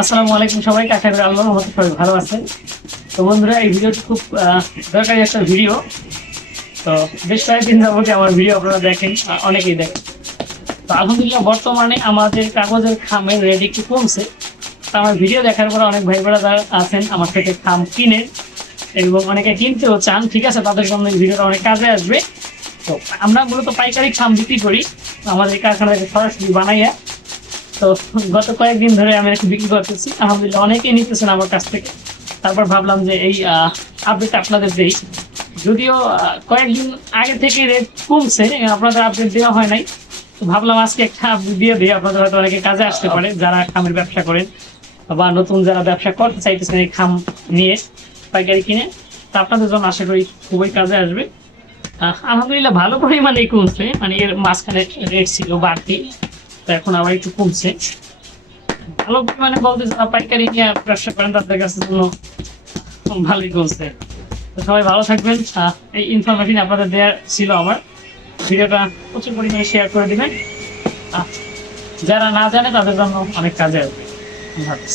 আসসালামু আলাইকুম সবাইকে, আশা করি আল্লাহর রহমতে সবাই ভালো আছেন। তো বন্ধুরা, এই ভিডিওটি খুব দরকারি একটা ভিডিও। তো বেশ কয়েকদিন যাবত আমার ভিডিও আপনারা দেখেন, অনেকেই দেখেন। তো আলহামদুলিল্লাহ বর্তমানে আমাদের কাগজের খামের রেট একটু কমছে। তো আমার ভিডিও দেখার পরে অনেক ভাই বোনেরা যারা আছেন আমার থেকে খাম কিনেন এবং অনেকে কিনতেও চান, ঠিক আছে, তাদের জন্য এই ভিডিওটা অনেক কাজে আসবে। তো আমরা মূলত পাইকারি খাম বিক্রি করি আমাদের কারখানা থেকে সরাসরি বানাইয়া। তো গত কয়েকদিন ধরে আমি একটু বিক্রি করতেছি, আলহামদুলিল্লাহ অনেকেই নিতেছেন আমার কাছ থেকে। তারপর ভাবলাম যে এই আপডেট আপনাদের দেই। যদিও কয়েকদিন আগে থেকে রেট কমছে, আপনাদের আপডেট দেওয়া হয় নাই। তো ভাবলাম আজকে একটা আপডেট দিয়ে দিই, আপনাদের হয়তো অনেকে কাজে আসতে পারে যারা খামের ব্যবসা করেন বা নতুন যারা ব্যবসা করতে চাইতেছেন এই খাম নিয়ে পাইকারি কিনে। তা আপনাদের জন্য আশা করি খুবই কাজে আসবে। আলহামদুলিল্লাহ ভালো পরিমাণে কমছে, মানে এর মাঝখানে রেট ছিল বাড়তি, তো এখন আবার একটু কমছে। ভালো পরিমাণে বলতে যারা পাইকারি নিয়ে ব্যবসা করেন তাদের কাছে জন্য ভালোই কমছে। তো সবাই ভালো থাকবেন। এই ইনফরমেশন আপনাদের দেওয়ার ছিল আমার। ভিডিওটা প্রচুর পরিমাণে শেয়ার করে দিবেন, যারা না জানে তাদের জন্য অনেক কাজে আসবে। আল্লাহ হাফেজ।